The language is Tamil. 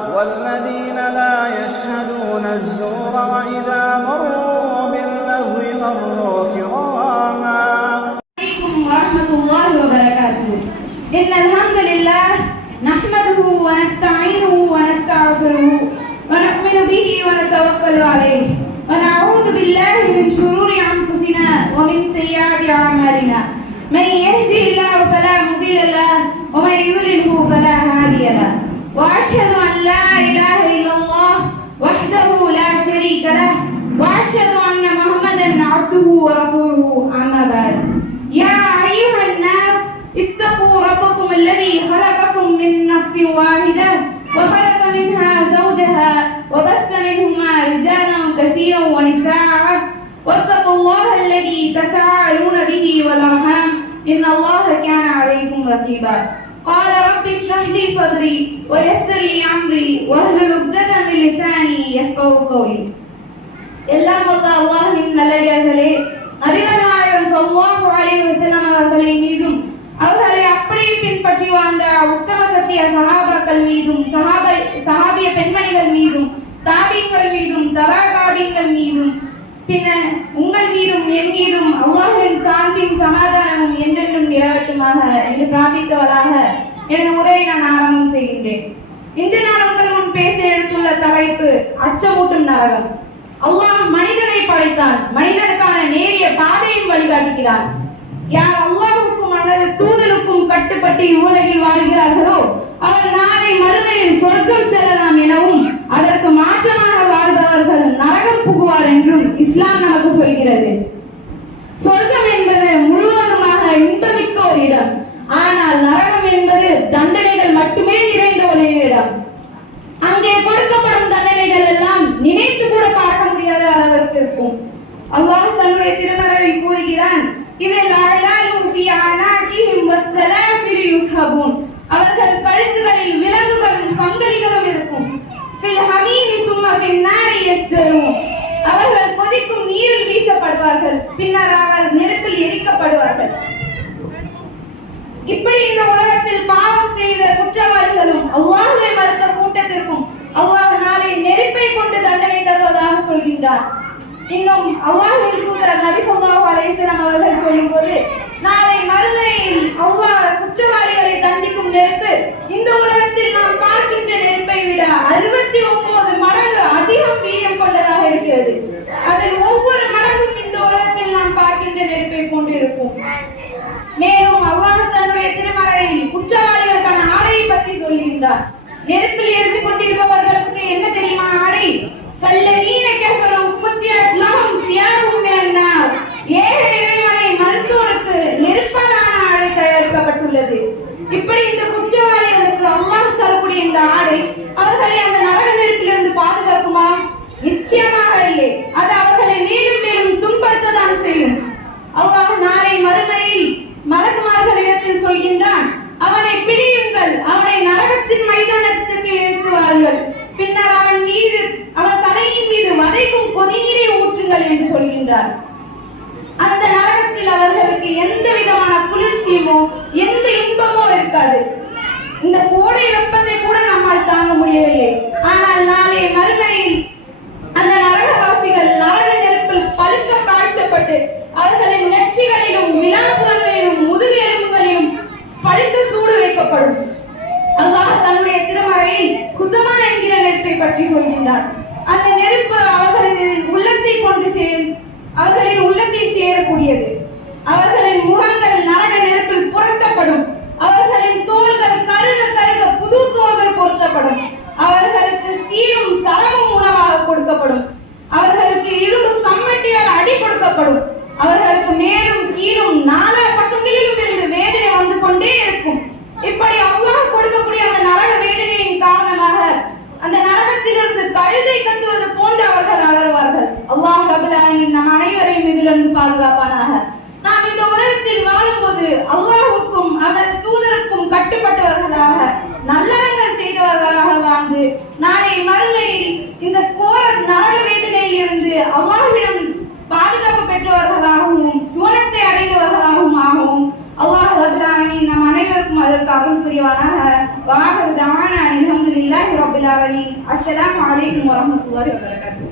والذين لا يشهدون الزور وإذا مروا باللغو مروا كراما. عليكم ورحمة الله وبركاته. إن الحمد لله نحمده ونستعينه ونستغفره ونؤمن به ونتوكل عليه. ونعوذ بالله من شرور أنفسنا ومن سيئات أعمالنا. من يهدي الله فلا مضل له ومن يضلله فلا هادي له. وأشهد أن لا إله إلا الله وحده لا شريك له وأشهد أن محمدا عبده ورسوله أما بعد. يا أيها الناس اتقوا ربكم الذي خلقكم من نفس واحدة وخلق منها زوجها وبث منهما رجالا كثيرا ونساء. واتقوا الله الذي تساءلون به والأرحام إن الله كان عليكم رقيبا. قال رب اشرح لي صدري ويسر لي أمري واهلل عقدة من لساني يفقهوا قولي எல்லாம் வல்ல அல்லாஹ்வின் நல்லடியார்களே நபிகள் நாயகம் ஸல்லல்லாஹு அலைஹி வஸல்லம் அவர்களை மீதும் அவர்களை அப்படியே பின்பற்றி வாழ்ந்த உத்தம சத்திய சஹாபாக்கள் மீதும் சஹாபை சஹாபிய பெண்மணிகள் மீதும் தாபீன்கள் மீதும் தபா தாபீன்கள் மீதும் பின்னர் உங்கள் மீதும் என் மீதும் அல்லாஹின் சாந்தின் சமாதானமும் என்றென்றும் நிலவட்டுமாக என்று பிரார்த்தித்தவளாக எனது உரையை நான் ஆரம்பம் செய்கின்றேன். இன்று நான் உங்கள் முன் பேச எடுத்துள்ள தலைப்பு அச்சமூட்டும் நரகம். அல்லாஹ் மனிதனை படைத்தான். மனிதனுக்கான நேரிய பாதையும் வழிகாட்டுகிறான். யார் அல்லாஹுக்கும் அவனது தூதருக்கும் கட்டுப்பட்டு இவ்வுலகில் வாழ்கிறார்களோ அவர் நாளை மறுமையில் சொர்க்கம் செல்லலாம் இஸ்லாம் நமக்கு சொல்கிறது. சொர்க்கம் என்பது முழுவதுமாக இன்பமிக்க ஒரு இடம். ஆனால் நரகம் என்பது தண்டனைகள் மட்டுமே நிறைந்த ஒரு இடம். அங்கே கொடுக்கப்படும் தண்டனைகள் எல்லாம் நினைத்து கூட பார்க்க முடியாத அளவிற்கு இருக்கும். அல்லாஹ் தன்னுடைய திருமறையில் கூறுகிறான் இதை அழலாலு ஃபி அனாகிஹிம் வஸ்ஸலாசிலு யுஸ்ஹபூன். அவர்கள் கழுத்துகளில் விலங்குகளும் சங்கிலிகளும் இருக்கும். ஃபில் ஹமீமி சும்மா ஃபின் நாரி யஸ்ஜரூன். அவர்கள் கொதிக்கும் நீரில் வீசப்படுவார்கள். பின்னர் அவர் நெருப்பில் எரிக்கப்படுவார்கள். இப்படி இந்த உலகத்தில் பாவம் செய்த குற்றவாளிகளும் அல்லாஹ்வை மறுத்த கூட்டத்திற்கும் அல்லாஹ் நாளை நெருப்பை கொண்டு தண்டனை தருவதாக சொல்கின்றார். இன்னும் அவ்வாறு தூதர் நபி சொல்லாஹு அலைஹி அவர்கள் சொல்லும்போது நாளை மறுமையில் அல்லாஹ் குற்றவாளிகளை தண்டிக்கும் நெருப்பு இந்த உலகத்தில் நாம் பார்க்கின்ற நெருப்பை விட அறுபத்தி ஒன்பது இருக்கும் மேலும் அல்லாஹ் தன்னுடைய திருமறையில் குற்றவாளிகளுக்கான ஆடையை பற்றி சொல்லுகின்றார். நெருப்பில் எரிந்து கொண்டிருப்பவர்களுக்கு என்ன தெரியுமா ஆடை? ஏக இறைவனை மருத்துவருக்கு நெருப்பதான ஆடை தயாரிக்கப்பட்டுள்ளது. இப்படி இந்த குற்றவாளிகளுக்கு அல்லாஹ் தரக்கூடிய இந்த ஆடை அவர்களை அந்த நரக நெருப்பிலிருந்து பாதுகாக்குமா? நிச்சயமாக இல்லை. அது அவர்களை மேலும் மேலும் துன்படுத்ததா அல்லாஹ் நாளை மறுமையில் மலக்குமார்களிடத்தில் சொல்கின்றான் அவனை பிடியுங்கள் அவனை நரகத்தின் மைதானத்திற்கு இழுத்து வாருங்கள். பின்னர் அவன் மீது அவன் தலையின் மீது வதைக்கும் கொதிநீரை ஊற்றுங்கள் என்று சொல்கின்றார். அந்த நரகத்தில் அவர்களுக்கு எந்த விதமான குளிர்ச்சியுமோ எந்த இன்பமோ இருக்காது. இந்த கோடை வெப்பத்தை கூட நம்மால் தாங்க முடியவில்லை. ஆனால் நாளை மறுமையில் வைக்கப்படும் அல்லாஹ் தன்னுடைய திருமறையில் குதமா என்கிற நெருப்பை பற்றி சொல்கின்றார் அந்த நெருப்பு அவர்களின் உள்ளத்தை கொண்டு சேரும் அவர்களின் உள்ளத்தை சேரக்கூடியது. அவர்களின் முகங்கள் நரக நெருப்பில் புரட்டப்படும். அவர்களின் தோள்கள் கருக கருக புது தோள்கள் பொருத்தப்படும். அவர்களுக்கு சீரும் சலமும் உணவாக கொடுக்கப்படும். அவர்களுக்கு இரும்பு சம்மட்டியால் அடி கொடுக்கப்படும். அவர்களுக்கு மேலும் கீழும் நாலா பக்கங்களிலும் இருந்து வேதனை வந்து கொண்டே இருக்கும் இப்படி அல்லாஹ் கொடுக்கக்கூடிய அந்த நரக வேதனையின் காரணமாக அந்த நரகத்திலிருந்து கழுதை கத்துவது போன்று அவர்கள் அலறுவார்கள் அல்லாஹ் ரபுல் ஆலமீன் நம் அனைவரையும் இதிலிருந்து பாதுகாப்பானாக நாம் இந்த உலகத்தில் அல்லாஹுக்கும் அவரது தூதருக்கும் கட்டுப்பட்டவர்களாக நல்லறங்கள் செய்தவர்களாக வாழ்ந்து நாளை மறுமையில் இந்த கோர நாடு வேதனையில் இருந்து அல்லாஹ்விடம் பாதுகாப்பு பெற்றவர்களாகவும் சுவனத்தை அடைந்தவர்களாகவும் ஆகவும் அல்லாஹ் ரபுல்லாமி நம் அனைவருக்கும் அதற்கு அருள் புரிவானாக. வாகர் தான அனிலமது இல்லாஹி ரபுல் ஆலமின். அஸ்ஸலாமு அலைக்கும் வரஹ்மத்துல்லாஹி வபரகாத்துஹு.